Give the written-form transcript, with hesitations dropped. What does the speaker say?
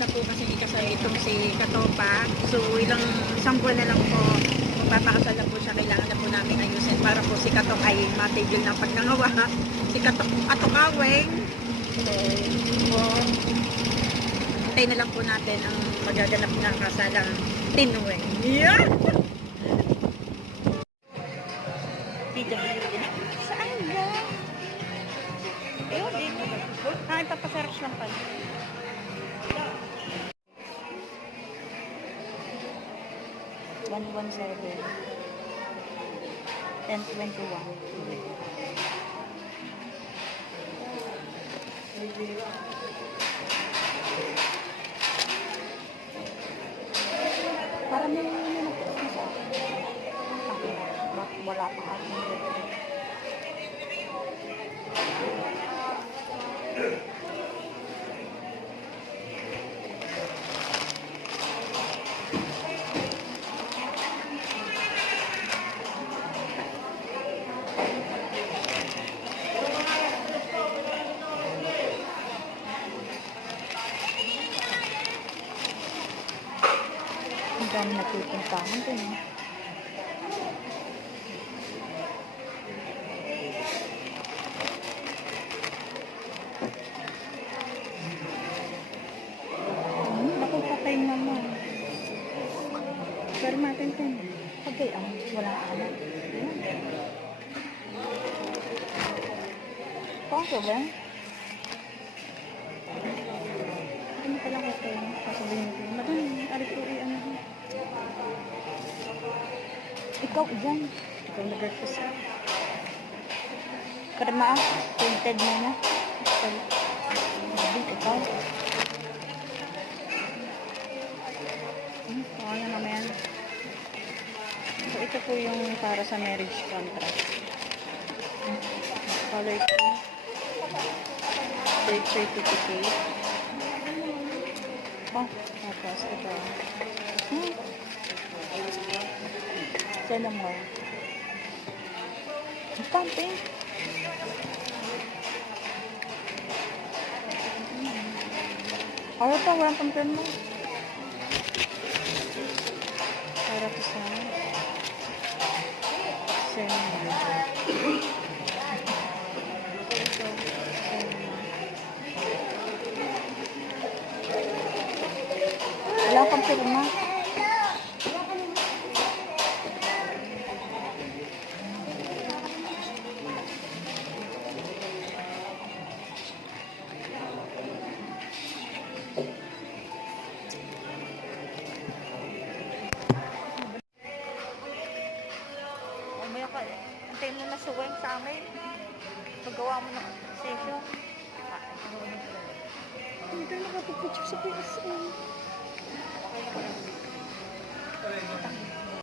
na po kasi ikasal itong si Katopa. So isang buwan na lang po magpapakasal na po siya. Kailangan na po namin ayusin para po si Katok ay matigil ng pagnangawa. Si Katokaweng. So po, hintay na lang po natin ang magaganap ng kasalang Tinuweng. Yeah! PWD. Saan ba? Ayun din. Ipapasearch lang pala. 117 1021. Para may wala pang ating ang dami napupuntahan din. Nakupatay naman. Pero matintin. Pagkayaan, walang anak. Pangko ba? Ano pa lang ako sasabihin ko. Madami, arik ko ano. Ikaw dyan. Ikaw nag-request. Karma, painted mo na. Ikaw. Kaya naman yan. So, ito po yung para sa marriage contract. Color ko. Birth certificate. Oh, tapos ito. Saan mo? Stamping. Ayaw pa, walang pang-turn mo. Para po sa wala pang pirma. Umaya ka, antayin mo na suweng sa amin. Paggawa mo ng session. Hindi na nakapag-picture sa PSA.